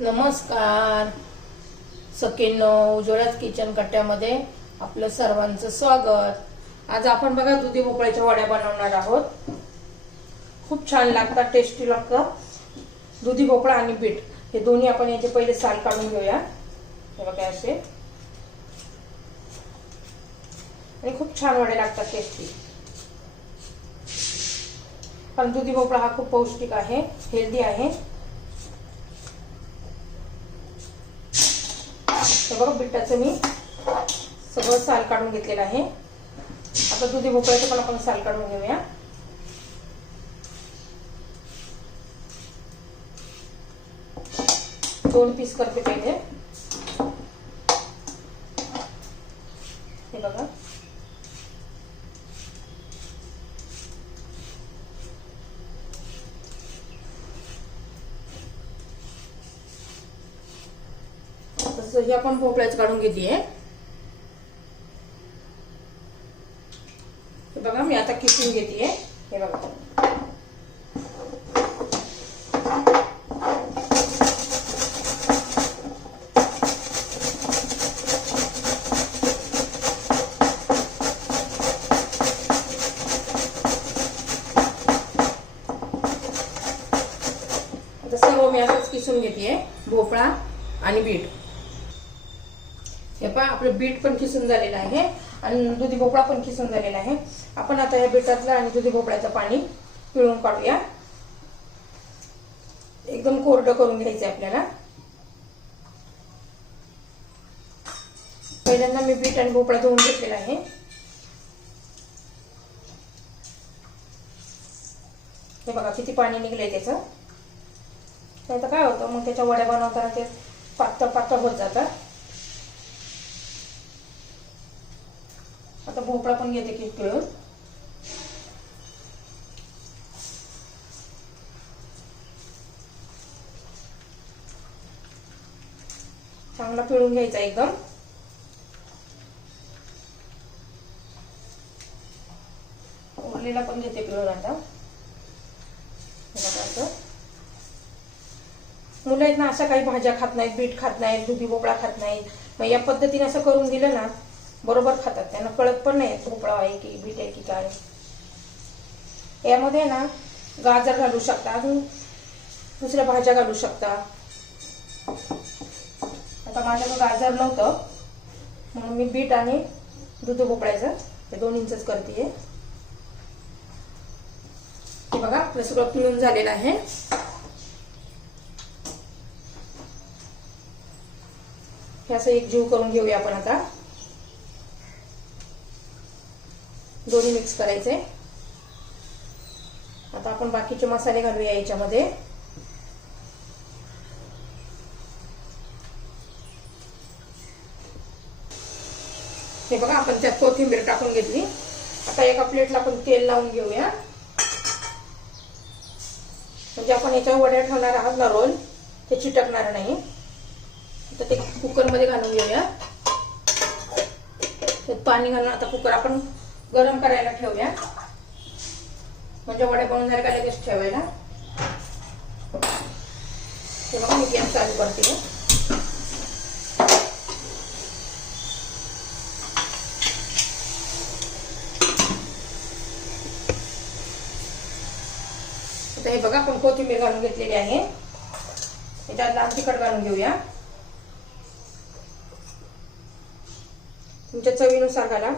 नमस्कार. सकीन उज्ज्वलाच किचन कट्ट्यामध्ये आपलं सर्वांचं स्वागत. आज आपण बघा दुधी भोपळ्याच्या वड्या बनवणार आहोत. खूप छान लागतात टेस्टी लागतं दुधी भोपळा आणि बीट हे दोन्ही आपण याचे पहिले साल काढून घेऊया. हे बघा असे. आणि खूप छान वडे लागतात टेस्टी पण दुधी भोपळा हा खूप पौष्टिक आहे हेल्दी आहे. पिठाचं मी सगळं साल काढून घेतलेलं आहे. आता दुधी भोपळ्याचं पण आपण साल काढून घेऊया. दोन पीस करते पहिले हे बघा तसं हे आपण भोपळ्याच काढून घेते बघा मी आता किसून घेते हे बघा. आता सर्व मी असंच किसून घेते भोपळा आणि बीट. आपलं बीट पण किसून झालेलं आहे आणि दुधी भोपळा पण खिसून झालेला आहे. आपण आता या बीटातलं आणि दुधी भोपळ्याचं पाणी पिळून काढूया. एकदम कोरडं करून घ्यायचं आपल्याला. पहिल्यांदा मी बीट आणि भोपळा धुवून घेतलेला आहे. हे बघा किती पाणी निघलंय त्याचं. नाही तर काय होतं मग त्याच्या वड्या बनवताना ते पातळ पातळ होत जातात आता भोपळा पण घेते की पिळून चांगला पिळून घ्यायचा एकदम. उरलेला पण घेते पिळून आता. मुलं आहेत ना अशा काही भाज्या खात नाहीत बीट खात नाहीत दुधी भोपळा खात नाहीत. मग या पद्धतीने असं करून दिलं ना बरोबर खातात. त्यांना कळत पण नाही भोपळा आहे की बीट आहे की काय. यामध्ये ना गाजर घालू शकता. अजून दुसऱ्या भाज्या घालू शकता. आता माझ्याकडे गाजर नव्हतं. म्हणून मी बीट आणि दूध भोपळ्याचं हे दोन इंचच करते हे बघा आपलं सगळं पिळून झालेलं आहे. हे असं एक जीव करून घेऊया आपण आता. दोन्ही मिक्स करायचे. आता आपण बाकीचे मसाले घालूया याच्यामध्ये. हे बघा आपण त्यात कोथिंबीर टाकून घेतली. आता एका प्लेटला आपण तेल लावून घेऊया. म्हणजे आपण याच्यावर वड्या ठेवणार आहोत ना रोल ते चिटकणार नाही. तर ते कुकरमध्ये घालून घेऊया. त्यात पाणी घालून आता कुकर आपण गरम करायला ठेवूया. म्हणजे वडे बनवून झाले का लगेच ठेवायला? ते बघा मी गॅस चालू करते. आता हे बघा आपण कोथिंबीर घालून घेतलेली आहे. त्याच्यात लाल तिखट घालून घेऊया. तुमच्या चवीनुसार घाला.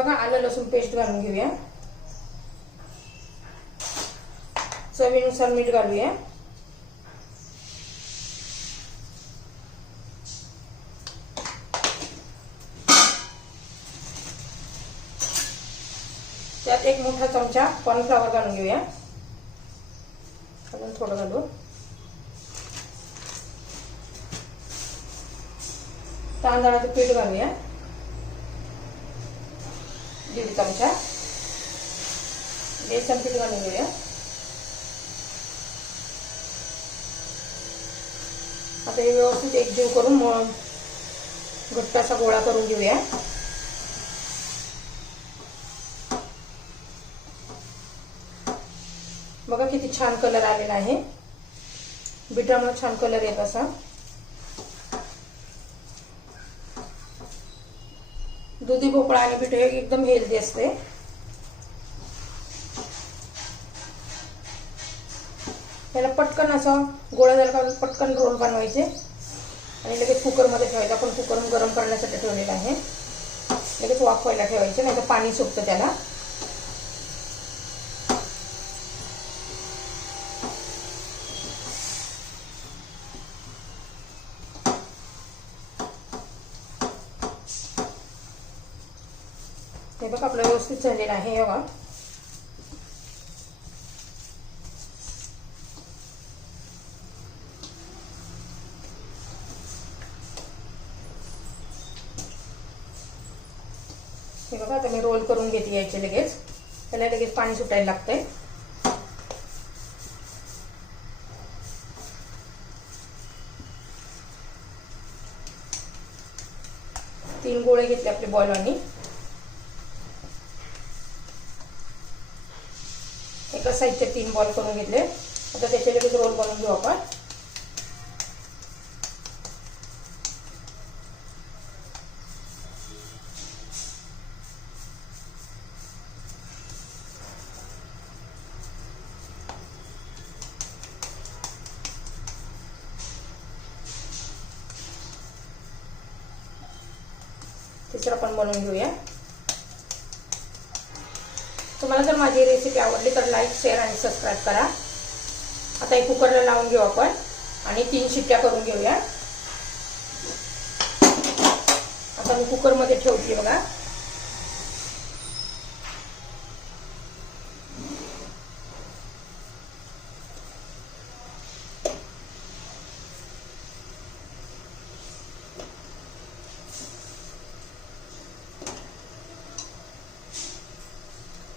बघा आलं लसूण पेस्ट घालून घेऊया. चवीनुसार मीठ घालूया. त्यात एक मोठा चमचा कॉर्नफ्लावर घालून घेऊया. अजून थोडं घालू. तांदळाचं पीठ घालूया. दीड चमचा. बेसन पीठ घालून घेऊया. आता हे व्यवस्थित एकजीव करून मळ घट्ट असा गोळा करून घेऊया. बघा किती छान कलर आलेला आहे. बिटामुळे छान कलर येत असा. दुधी भोपळा आणि पिठो हे एकदम हेल्दी असते. त्याला पटकन असं गोळा झाला का पटकन रोल बनवायचे. आणि लगेच कुकरमध्ये ठेवायचं. आपण कुकर गरम करण्यासाठी ठेवलेलं आहे. लगेच वाफवायला ठेवायचे नाही तर पाणी सुटतं त्याला. बघा आपलं व्यवस्थित झालेलं आहे हे बघा. हे बघा आता मी रोल करून घेते यायचे लगेच. त्याला लगेच पाणी सुटायला लागतंय. तीन गोळे घेतले आपले बॉलवानी साईजचे तीन बॉल करून घेतले आता त्याचे लगेच रोल बनवून घेऊ आपण तिसरं पण बनवून घेऊया तुम्हाला जर माझी रेसिपी आवडली तर लाईक शेअर आणि सबस्क्राईब करा. आता हे कुकरला लावून घेऊ आपण. आणि तीन शिट्ट्या करून घेऊया. आता मी कुकरमध्ये ठेवते बघा.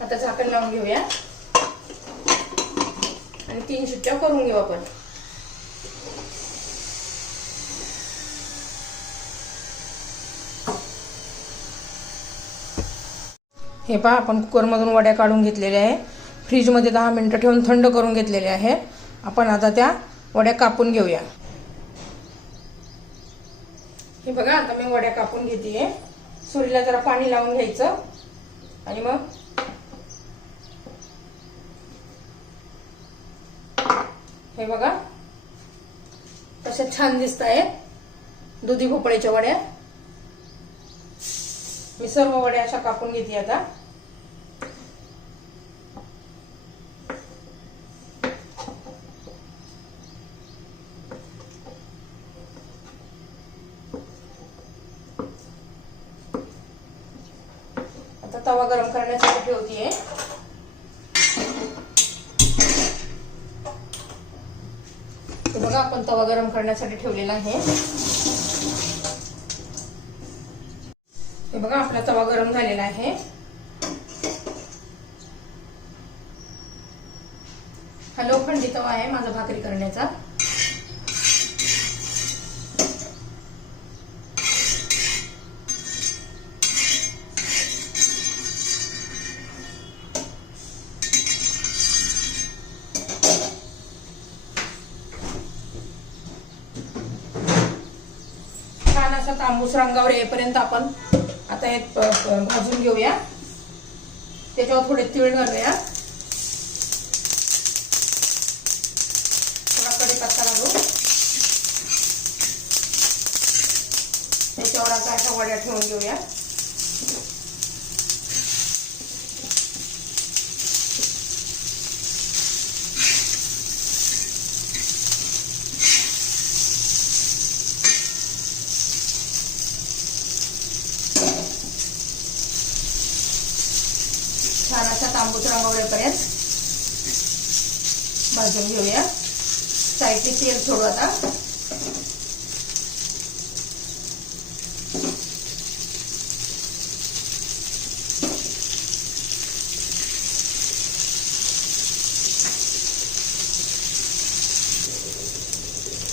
आता झाकण लावून घेऊया. आणि तीन शिट्ट्या करून घेऊ आपण. हे पहा आपण कुकरमधून वड्या काढून घेतलेल्या आहे. फ्रीजमध्ये दहा मिनटं ठेवून थंड करून घेतलेले आहे. आपण आता त्या वड्या कापून घेऊया. हे बघा आता मी वड्या कापून घेते सुरीला जरा पाणी लावून घ्यायचं. आणि मग हे बघा. कशा छान दिसत आहेत दुधी भोपळ्याच्या वड्या. मी सर्व वड्या अशा कापून घेते आता. आता तवा गरम करण्यासाठी ठेवतीये. बघा आपण तवा गरम करण्यासाठी ठेवलेला आहे. हे बघा आपला तवा गरम झालेला आहे. हा लोखंडी तवा आहे माझा भाकरी करण्याचा. असा तांबूस रंगावर येईपर्यंत आपण आता हे भाजून घेऊया. त्याच्यावर थोडे तीळ घालूया. थोडा कढीपत्ता घालू. त्याच्यावर आता अशा वड्या ठेवून घेऊया छान असा भाजून घेऊया. साईडचे तेल सोडू आता.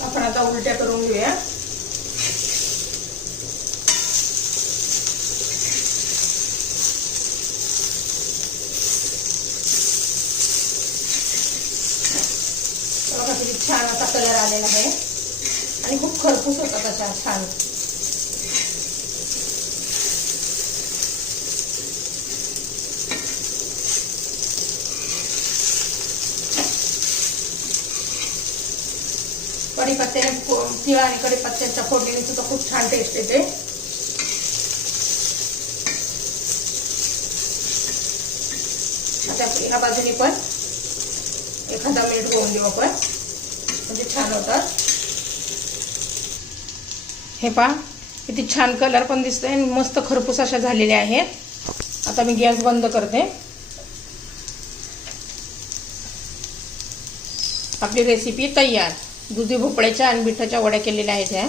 आपण आता उलट्या करून घेऊया. छान असा कलर आलेला आहे. आणि खूप खरपूस होतात अशा छान. कढीपत्त्याने फो- तिळ आणि कढीपत्त्याच्या फोडणी सुद्धा खूप छान टेस्ट येते. आता एका बाजूने पण एखादा मिनिट होऊन देऊ आपण. म्हणजे छान होतात. हे पहा किती छान कलर पण दिसतोय आणि मस्त खरपूस अशा झालेल्या आहेत. आता मी गॅस बंद करते. आपली रेसिपी तयार. दुधी भोपळ्याच्या आणि बिठाच्या वड्या केलेल्या आहेत ह्या.